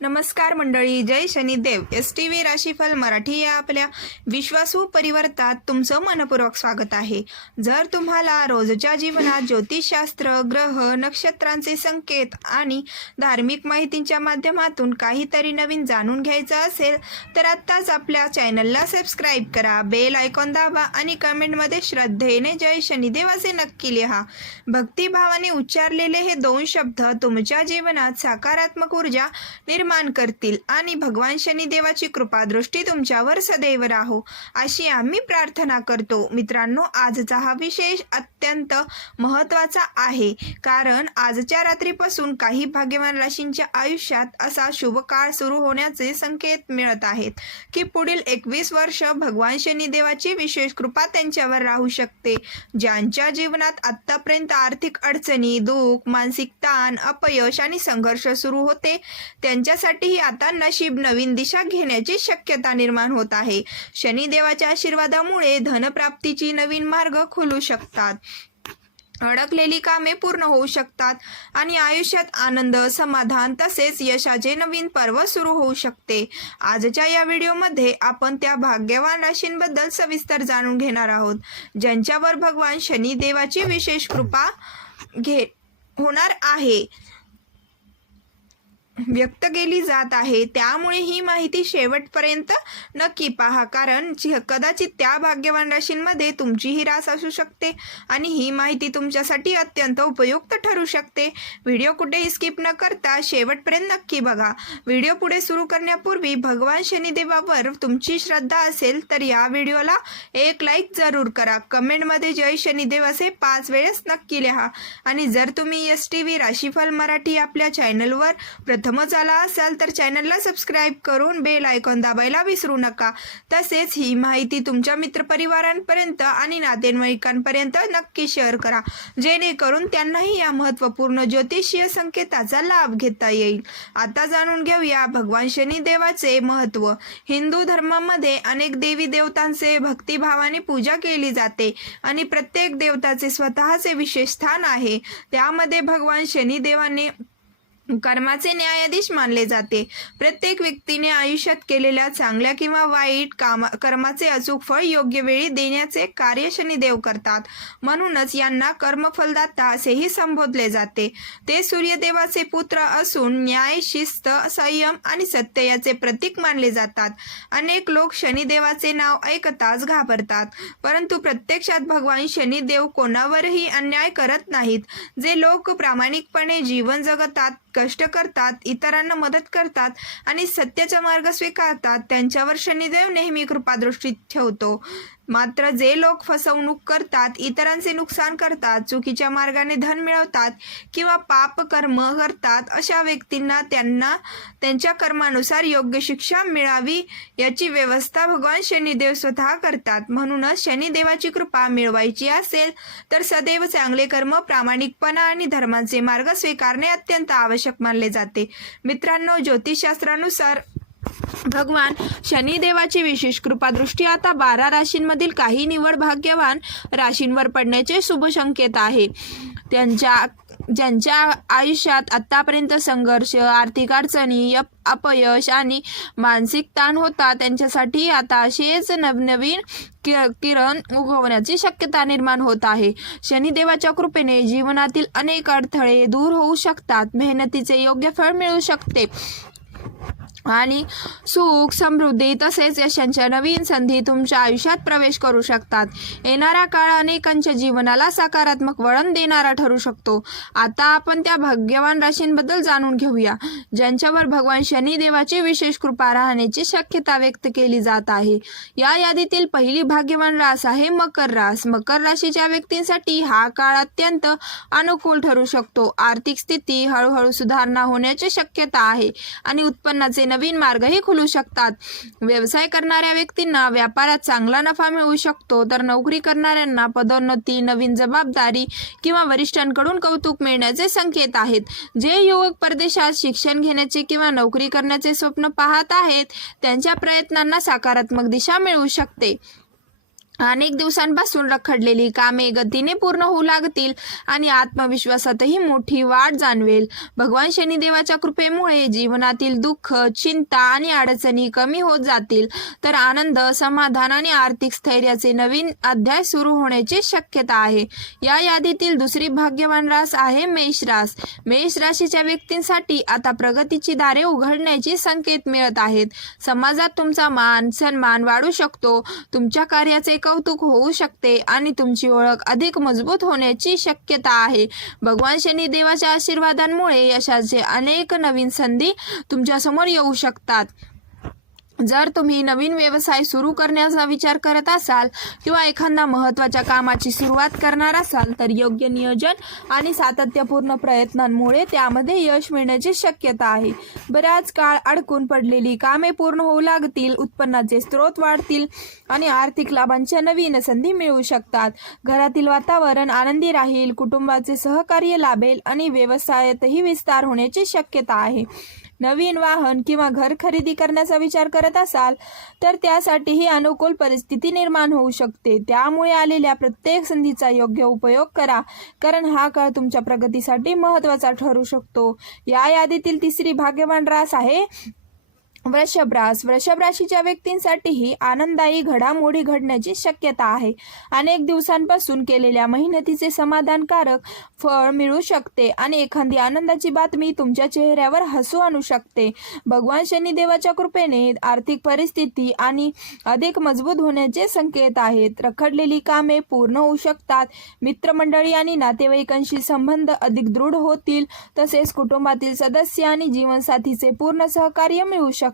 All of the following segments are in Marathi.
नमस्कार मंडळी, जय शनिदेव. STV राशीफल मराठी या आपल्या विश्वासू परिवर्तात तुमचं मनपूर्वक स्वागत आहे. जर तुम्हाला रोजच्या जीवनात ज्योतिषशास्त्र, ग्रह, नक्षत्रांचे संकेत आणि धार्मिक माहितीच्या माध्यमातून काहीतरी नवीन जाणून घ्यायचं असेल तर आत्ताच आपल्या चॅनलला सबस्क्राईब करा, बेल आयकॉन दाबा आणि कमेंटमध्ये श्रद्धेने जय शनिदेव असे नक्की लिहा. भक्तिभावाने उच्चारलेले हे 2 शब्द तुमच्या जीवनात सकारात्मक ऊर्जा निर्माण करतील आणि भगवान शनिदेवाची कृपा दृष्टी तुमच्यावर सदैव राहो अशी आम्ही प्रार्थना करतो. मित्रांनो, आजचा हा विशेष अत्यंत महत्त्वाचा आहे, कारण आजच्या रात्रीपासून काही भाग्यवान राशींच्या आयुष्यात असा शुभ काळ सुरू होण्याचे संकेत मिळत आहेत की पुढील 21 वर्ष भगवान शनिदेवाची विशेष कृपा त्यांच्यावर राहू शकते. ज्यांच्या जीवनात आतापर्यंत आर्थिक अडचणी, दुःख, मानसिक ताण, अपयश आणि संघर्ष सुरू होते त्यांच्यासाठीही आता नशीब नवीन दिशा घेण्याची शक्यता निर्माण होत आहे. शनिदेवाच्या आशीर्वादामुळे धनप्राप्तीची नवीन मार्ग खुलू शकतात, अडकलेली कामे पूर्ण होऊ शकतात आणि आयुष्यात आनंद, समाधान तसेच यशाचे नवीन पर्व सुरू होऊ शकते. आजच्या या व्हिडिओमध्ये आपण त्या भाग्यवान राशींबद्दल सविस्तर जाणून घेणार आहोत ज्यांच्यावर भगवान शनिदेवाची विशेष कृपा होणार आहे, व्यक्त केली जात आहे. त्यामुळे ही माहिती शेवटपर्यंत नक्की पहा, कारण कदाचित त्या भाग्यवान राशींमध्ये तुमचीही रास असू शकते आणि ही माहिती तुमच्यासाठी अत्यंत उपयुक्त ठरू शकते. व्हिडिओ कुठेही स्किप न करता शेवटपर्यंत नक्की बघा. व्हिडिओ पुढे सुरू करण्यापूर्वी भगवान शनिदेवावर तुमची श्रद्धा असेल तर या व्हिडिओला एक लाईक जरूर करा. कमेंटमध्ये जय शनिदेव असे 5 वेळेस नक्की लिहा आणि जर तुम्ही STV राशीफल मराठी आपल्या चॅनलवर प्रथमच आला असाल तर चॅनलला सबस्क्राईब करून बेल आयकॉन दाबायला विसरू नका. तसेच ही माहिती तुमच्या मित्रपरिवारांपर्यंत आणि नातेवाईकांपर्यंत नक्की शेअर करा, जेणेकरून त्यांनाही या महत्त्वपूर्ण ज्योतिषीय संकेताचा लाभ घेता येईल. आता जाणून घेऊया भगवान शनिदेवाचे महत्त्व. हिंदू धर्मामध्ये अनेक देवी देवतांचे भक्तिभावाने पूजा केली जाते आणि प्रत्येक देवताचे स्वतःचे विशेष स्थान आहे. त्यामध्ये भगवान शनिदेवाने कर्माचे न्यायाधीश मानले जाते. प्रत्येक व्यक्तीने आयुष्यात केलेल्या चांगल्या किंवा वाईट कर्माचे अचूक फळ योग्य वेळी देण्याचे कार्य शनिदेव करतात. म्हणूनच यांना कर्मफलदाता असेही संबोधले जाते. ते सूर्यदेवाचे पुत्र असून न्याय, शिस्त, संयम आणि सत्य याचे प्रतीक मानले जातात. अनेक लोक शनिदेवाचे नाव ऐकताच घाबरतात, परंतु प्रत्यक्षात भगवान शनिदेव कोणावरही अन्याय करत नाहीत. जे लोक प्रामाणिकपणे जीवन जगतात, कष्ट करतात, इतरांना मदत करतात आणि सत्याचा मार्ग स्वीकारतात त्यांच्यावर शनिदेव नेहमी कृपादृष्टी ठेवतो. मात्र जे लोक फसवणूक करतात, इतरांचे नुकसान करतात, चुकीच्या मार्गाने धन मिळवतात किंवा पाप कर्म करतात, अशा व्यक्तींना त्यांच्या कर्मानुसार योग्य शिक्षा मिळावी याची व्यवस्था भगवान शनिदेव स्वतः करतात. म्हणूनच शनिदेवाची कृपा मिळवायची असेल तर सदैव चांगले कर्म, प्रामाणिकपणा आणि धर्माचे मार्ग स्वीकारणे अत्यंत आवश्यक मानले जाते. मित्रांनो, ज्योतिषशास्त्रानुसार भगवान शनिदेवाची विशेष कृपादृष्टी आता 12 राशींमधील काही निवड भाग्यवान राशींवर पडण्याचे शुभ संकेत आहे. ज्यांच्या आयुष्यात आतापर्यंत संघर्ष, आर्थिक अडचणी, अपयश आणि मानसिक ताण होता त्यांच्यासाठी आता असेच नवनवीन किरण उगवण्याची शक्यता निर्माण होत आहे. शनिदेवाच्या कृपेने जीवनातील अनेक अडथळे दूर होऊ शकतात, मेहनतीचे योग्य फळ मिळू शकते आणि सुख, समृद्धी तसेच यशांच्या नवीन संधी तुमच्या आयुष्यात प्रवेश करू शकतात. येणारा काळ अनेकांच्या जीवनाला सकारात्मक वळण देणारा ठरू शकतो. आता आपण त्या भाग्यवान राशींबद्दल जाणून घेऊया ज्यांच्यावर भगवान शनिदेवाची विशेष कृपा राहण्याची शक्यता व्यक्त केली जात आहे. या यादीतील पहिली भाग्यवान रास आहे मकर रास. मकर राशीच्या व्यक्तींसाठी हा काळ अत्यंत अनुकूल ठरू शकतो. आर्थिक स्थिती हळूहळू सुधारणा होण्याची शक्यता आहे आणि उत्पन्नाचे नवीन मार्गही खुलू शकतात. व्यवसाय करणाऱ्या व्यक्तींना व्यापारात चांगला नफा मिळू शकतो, तर नोकरी करणाऱ्यांना पदोन्नती, नवीन जबाबदारी किंवा वरिष्ठांकडून कौतुक मिळण्याचे संकेत आहेत. जे युवक परदेशात शिक्षण घेण्याचे किंवा नोकरी करण्याचे स्वप्न पाहत आहेत त्यांच्या प्रयत्नांना सकारात्मक दिशा मिळू शकते. अनेक दिवसांपासून रखडलेली कामे गतीने पूर्ण होऊ लागतील आणि आत्मविश्वासातही मोठी वाढ जाणवेल. भगवान शनिदेवाच्या कृपेमुळे जीवनातील दुःख, चिंता आणि अडचणी कमी होत जातील. तर आनंद, समाधान आणि आर्थिक स्थैर्याचे नवीन अध्याय सुरू होण्याची शक्यता आहे. या यादीतील दुसरी भाग्यवान रास आहे मेष रास. मेष राशीच्या व्यक्तींसाठी आता प्रगतीची दारे उघडण्याची संकेत मिळत आहेत. समाजात तुमचा मान सन्मान वाढू शकतो. तुमच्या कार्याचे कौतुक होऊ शकते आणि तुमची ओळख अधिक मजबूत होण्याची शक्यता आहे. भगवान शनिदेवाच्या आशीर्वादांमुळे यशाचे अनेक नवीन संधी तुमच्या समोर येऊ शकतात. जर तुम्ही नवीन व्यवसाय सुरू करण्याचा विचार करत असाल किंवा एखाद्या महत्त्वाच्या कामाची सुरुवात करणार असाल तर योग्य नियोजन आणि सातत्यपूर्ण प्रयत्नांमुळे त्यामध्ये यश मिळण्याची शक्यता आहे. बराच काळ अडकून पडलेली कामे पूर्ण होऊ लागतील. उत्पन्नाचे स्रोत वाढतील आणि आर्थिक लाभांच्या नवीन संधी मिळू शकतात. घरातील वातावरण आनंदी राहील. कुटुंबाचे सहकार्य लाभेल आणि व्यवसायातही विस्तार होण्याची शक्यता आहे. नवीन वाहन किंवा घर खरेदी करण्याचा विचार करत असाल तर त्यासाठीही अनुकूल परिस्थिती निर्माण होऊ शकते. त्यामुळे आलेल्या प्रत्येक संधीचा योग्य उपयोग करा, कारण हा काळ तुमच्या प्रगतीसाठी महत्त्वाचा ठरू शकतो. या यादीतील तिसरी भाग्यवान रास आहे वृषभ रास. वृषभ राशीच्या व्यक्तींसाठीही आनंददायी घडामोडी घडण्याची शक्यता आहे. अनेक दिवसांपासून केलेल्या मेहनतीचे समाधानकारक फळ मिळू शकते आणि एखादी आनंदाची बातमी तुमच्या चेहऱ्यावर हसू आणू शकते. भगवान शनिदेवाच्या कृपेने आर्थिक परिस्थिती आणि अधिक मजबूत होण्याचे संकेत आहेत. रखडलेली कामे पूर्ण होऊ शकतात. मित्रमंडळी आणि नातेवाईकांशी संबंध अधिक दृढ होतील. तसेच कुटुंबातील सदस्य आणि जीवनसाथीचे पूर्ण सहकार्य मिळू शकते.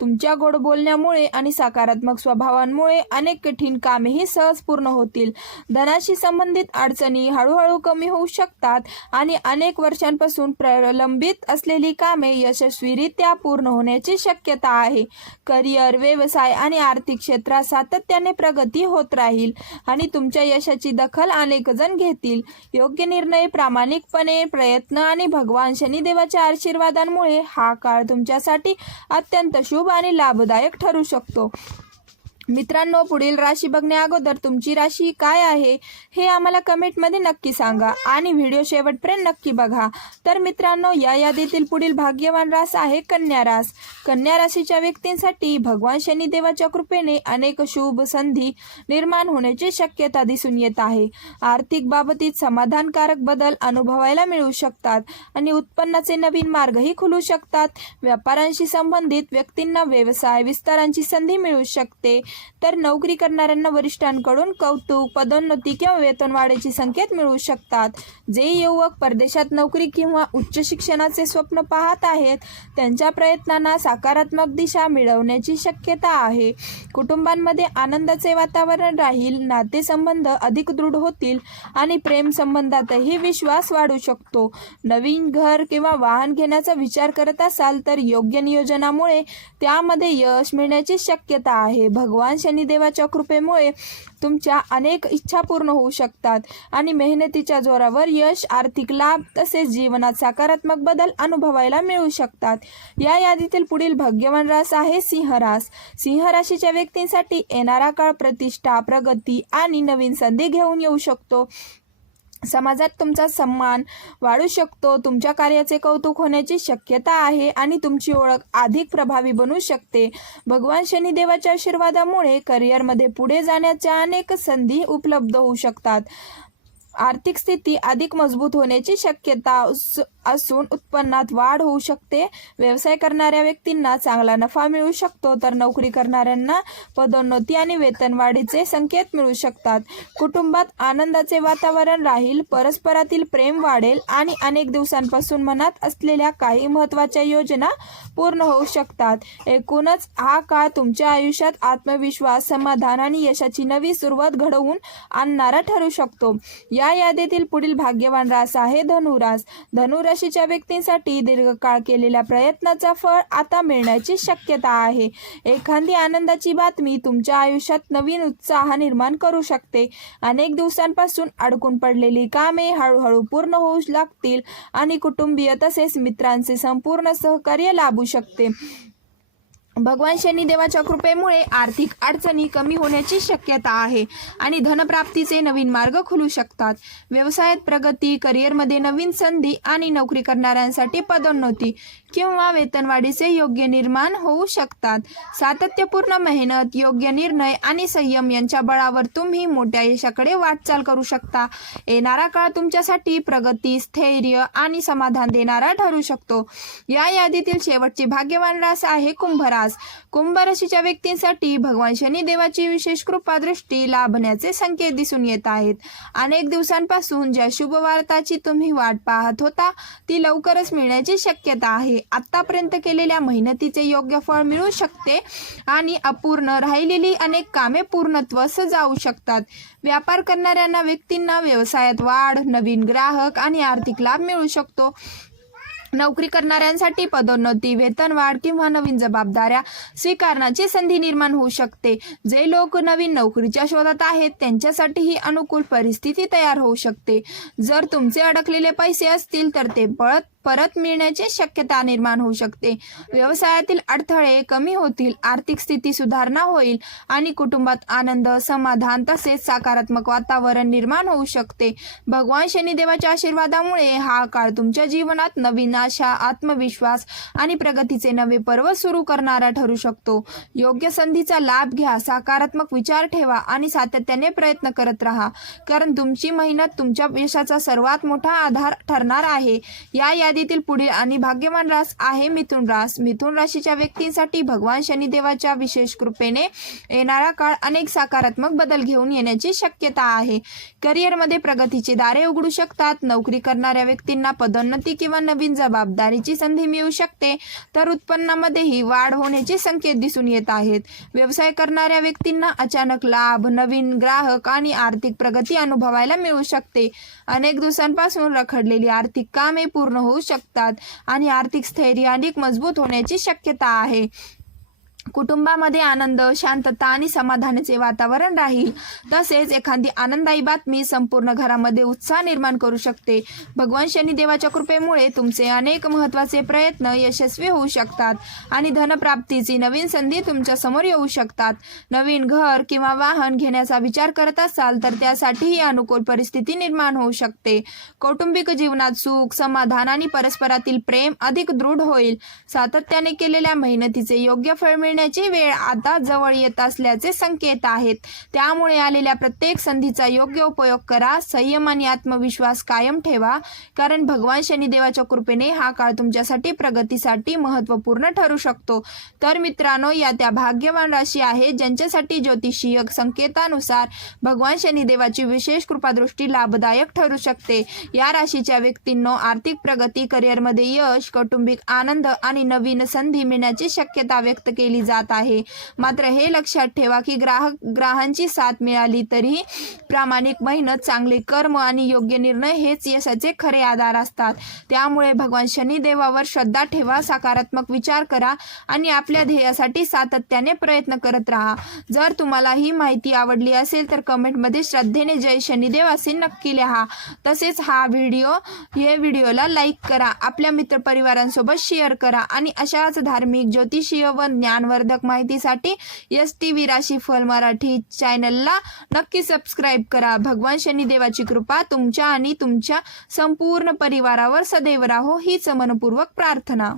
तुमच्या गोड बोलण्यामुळे आणि सकारात्मक स्वभावांमुळे अनेक कठीण कामेही सहज पूर्ण होतील. धनाशी संबंधित अडचणी हळूहळू कमी होऊ शकतात आणि अनेक वर्षांपासून प्रलंबित असलेली कामे यशस्वीरित्या पूर्ण होण्याची शक्यता आहे. करिअर, व्यवसाय आणि आर्थिक क्षेत्रात सातत्याने प्रगती होत राहील आणि तुमच्या यशाची दखल अनेक जण घेतील. योग्य निर्णय, प्रामाणिकपणे प्रयत्न आणि भगवान शनिदेवाच्या आशीर्वादांमुळे हा काळ तुमच्यासाठी अत्यंत शुभ आणि लाभदायक ठरू शकतो. मित्रांनो, पुढील राशी बघण्या अगोदर तुमची राशी काय आहे हे आम्हाला कमेंटमध्ये नक्की सांगा आणि व्हिडिओ शेवटपर्यंत नक्की बघा. तर मित्रांनो, या यादीतील पुढील भाग्यवान रास आहे कन्या रास. कन्या राशीच्या व्यक्तींसाठी भगवान शनिदेवाच्या कृपेने अनेक शुभ संधी निर्माण होण्याची शक्यता दिसून येत आहे. आर्थिक बाबतीत समाधानकारक बदल अनुभवायला मिळू शकतात आणि उत्पन्नाचे नवीन मार्गही खुलू शकतात. व्यापारांशी संबंधित व्यक्तींना व्यवसाय विस्तारांची संधी मिळू शकते. तर नोकरी करणाऱ्यांना वरिष्ठांकडून कौतुक, पदोन्नती किंवा वेतनवाढीचे संकेत मिळू शकतात. जे युवक परदेशात नोकरी किंवा उच्च शिक्षणाचे स्वप्न पाहत आहेत त्यांच्या प्रयत्नांना सकारात्मक दिशा मिळवण्याची शक्यता आहे. कुटुंबांमध्ये आनंदाचे वातावरण राहील. नातेसंबंध अधिक दृढ होतील आणि प्रेम संबंधातही विश्वास वाढू शकतो. नवीन घर किंवा वाहन घेण्याचा विचार करत असाल तर योग्य नियोजनामुळे त्यामध्ये यश मिळण्याची शक्यता आहे. भगवान शनिदेवाच्या कृपेमुळे तुमच्या अनेक इच्छा पूर्ण होऊ शकतात आणि मेहनतीच्या जोरावर यश, आर्थिक लाभ तसेच जीवनात सकारात्मक बदल अनुभवायला मिळू शकतात. या यादीतील पुढील भाग्यवान रास आहे सिंह रास. सिंह राशीच्या व्यक्तींसाठी येणारा काळ प्रतिष्ठा, प्रगती आणि नवीन संधी घेऊन येऊ शकतो. समाजात तुमचा सन्मान वाढू शकतो. तुमच्या कार्याचे कौतुक होण्याची शक्यता आहे आणि तुमची ओळख अधिक प्रभावी बनू शकते. भगवान शनिदेवाच्या आशीर्वादामुळे करिअरमध्ये पुढे जाण्याच्या अनेक संधी उपलब्ध होऊ शकतात. आर्थिक स्थिती अधिक मजबूत होण्याची शक्यता असून उत्पन्नात वाढ होऊ शकते. व्यवसाय करणाऱ्या व्यक्तींना चांगला नफा मिळू शकतो तर नोकरी करणाऱ्यांना पदोन्नती आणि वेतनवाढीचे संकेत मिळू शकतात. कुटुंबात आनंदाचे वातावरण राहील. परस्परातील प्रेम वाढेल आणि अनेक दिवसांपासून मनात असलेल्या काही महत्त्वाच्या योजना पूर्ण होऊ शकतात. एकूणच हा काळ तुमच्या आयुष्यात आत्मविश्वास, समाधान आणि यशाची नवी सुरुवात घडवून आणणारा ठरू शकतो. या यादीतील पुढील भाग्यवान रास आहे धनुरास. धनुराशीच्या व्यक्तींसाठी दीर्घकाळ केलेल्या प्रयत्नाचा फळ आता मिळण्याची शक्यता आहे. एखादी आनंदाची बातमी तुमच्या आयुष्यात नवीन उत्साह निर्माण करू शकते. अनेक दिवसांपासून अडकून पडलेली कामे हळूहळू पूर्ण होऊ लागतील आणि कुटुंबीय तसेच मित्रांचे संपूर्ण सहकार्य लाभू शकते. भगवान शनिदेवाच्या कृपेमुळे आर्थिक अडचणी कमी होण्याची शक्यता आहे आणि धनप्राप्तीचे नवीन मार्ग खुलू शकतात. व्यवसायात प्रगती, करिअरमध्ये नवीन संधी आणि नोकरी करणाऱ्यांसाठी पदोन्नती किंवा वेतनवाढीचे योग्य निर्माण होऊ शकतात. सातत्यपूर्ण मेहनत, योग्य निर्णय आणि संयम यांच्या बळावर तुम्ही मोठ्या यशाकडे वाटचाल करू शकता. येणारा काळ तुमच्यासाठी प्रगती, स्थैर्य आणि समाधान देणारा ठरू शकतो. या यादीतील शेवटची भाग्यवान रास आहे कुंभ रास. कुंभ राशीच्या व्यक्तींसाठी भगवान शनिदेवाची विशेष कृपा दृष्टी लाभण्याचे संकेत दिसून येत आहेत. अनेक दिवसांपासून ज्या शुभ वार्ताची तुम्ही वाट पाहत होता ती लवकरच मिळण्याची शक्यता आहे. आतापर्यंत केलेल्या मेहनतीचे योग्य फळ मिळू शकते आणि अपूर्ण राहिलेली अनेक कामे पूर्णत्वास जाऊ शकतात. व्यापार करणाऱ्यांना व्यक्तींना व्यवसायात वाढ, नवीन ग्राहक आणि आर्थिक लाभ मिळू शकतो. नोकरी करणाऱ्यांसाठी पदोन्नती, वेतनवाढ किंवा नवीन जबाबदाऱ्या स्वीकारण्याची संधी निर्माण होऊ शकते. जे लोक नवीन नोकरीच्या शोधात आहेत त्यांच्यासाठी ही अनुकूल परिस्थिती तयार होऊ शकते. जर तुमचे अडकलेले पैसे असतील तर ते परत मिळण्याची शक्यता निर्माण होऊ शकते. व्यवसायातील अडथळे कमी होतील, आर्थिक स्थिती सुधारणा होईल आणि कुटुंबात आनंद, समाधान तसेच सकारात्मक वातावरण निर्माण होऊ शकते. भगवान शनिदेवाच्या आशीर्वादामुळे हा काळ तुमच्या जीवनात नवीन आशा, आत्मविश्वास आणि प्रगतीचे नवे पर्व सुरू करणारा ठरू शकतो. योग्य संधीचा लाभ घ्या, सकारात्मक विचार ठेवा आणि सातत्याने प्रयत्न करत राहा, कारण तुमची मेहनत तुमच्या यशाचा सर्वात मोठा आधार ठरणार आहे. या यादीतील पुढील आणि भाग्यवान रास आहे मिथुन रास. मिथुन राशीच्या व्यक्तींसाठी भगवान शनिदेवाच्या विशेष कृपेने येणारा काळ अनेक सकारात्मक बदल घेऊन येण्याची शक्यता आहे. करिअरमध्ये प्रगतीची दारे उघडू शकतात. नोकरी करणाऱ्या व्यक्तींना पदोन्नती किंवा नवीन जबाबदारीची संधी मिळू शकते, तर उत्पन्नामध्येही वाढ होण्याचे संकेत दिसून येत आहेत. व्यवसाय करणाऱ्या व्यक्तींना अचानक लाभ, नवीन ग्राहक आणि आर्थिक प्रगती अनुभवायला मिळू शकते. अनेक दिवसांपासून रखडलेली आर्थिक कामे पूर्ण होऊ शकतात आणि आर्थिक स्थैर्य अधिक मजबूत होण्याची शक्यता आहे. कुटुंबामध्ये आनंद, शांतता आणि समाधानाचे वातावरण राहील. तसेच एखादी आनंददायी बातमी संपूर्ण घरामध्ये उत्साह निर्माण करू शकते. भगवान शनिदेवाच्या कृपेमुळे तुमचे अनेक महत्त्वाचे प्रयत्न यशस्वी होऊ शकतात आणि धनप्राप्तीची नवीन संधी तुमच्या समोर येऊ शकतात. नवीन घर किंवा वाहन घेण्याचा विचार करत असाल तर त्यासाठीही अनुकूल परिस्थिती निर्माण होऊ शकते. कौटुंबिक जीवनात सुख, समाधान आणि परस्परातील प्रेम अधिक दृढ होईल. सातत्याने केलेल्या मेहनतीचे योग्य फळ मिळण्याची वेळ आता जवळ येत असल्याचे संकेत आहेत. त्यामुळे आलेल्या प्रत्येक संधीचा योग्य उपयोग करा. संयम आणि आत्मविश्वास कायम ठेवा, कारण भगवान शनिदेवाच्या कृपेने हा काळ तुमच्यासाठी प्रगतीसाठी महत्त्वपूर्ण ठरू शकतो. तर मित्रांनो, या त्या भाग्यवान राशी आहेत ज्यांच्यासाठी ज्योतिषीय संकेतानुसार भगवान शनिदेवाची विशेष कृपादृष्टी लाभदायक ठरू शकते. या राशीच्या व्यक्तींनो आर्थिक प्रगती, करिअरमध्ये यश, कौटुंबिक आनंद आणि नवीन संधी मिळण्याची शक्यता व्यक्त केली जात आहे. मात्र हे लक्षात ठेवा की ग्रहांची साथ मिळाली तरीही प्रामाणिक मेहनत, चांगले कर्म आणि योग्य निर्णय हेच यशाचे खरे आधार असतात. त्यामुळे भगवान शनिदेवावर श्रद्धा ठेवा, सकारात्मक विचार करा आणि आपल्या ध्येयासाठी सातत्याने प्रयत्न करत राहा. जर तुम्हाला ही माहिती आवडली असेल तर कमेंटमध्ये श्रद्धेने जय शनिदेव असे नक्की लिहा. तसेच व्हिडिओला लाईक करा, आपल्या मित्रपरिवारांसोबत शेअर करा आणि अशाच धार्मिक, ज्योतिषीय व ज्ञानवर्धक माहितीसाठी STV राशीफल मराठी चॅनलला नक्की सबस्क्राईब करा. भगवान शनिदेवाची कृपा तुमच्या आणि तुमच्या संपूर्ण परिवारावर सदैव राहो हीच मनपूर्वक प्रार्थना.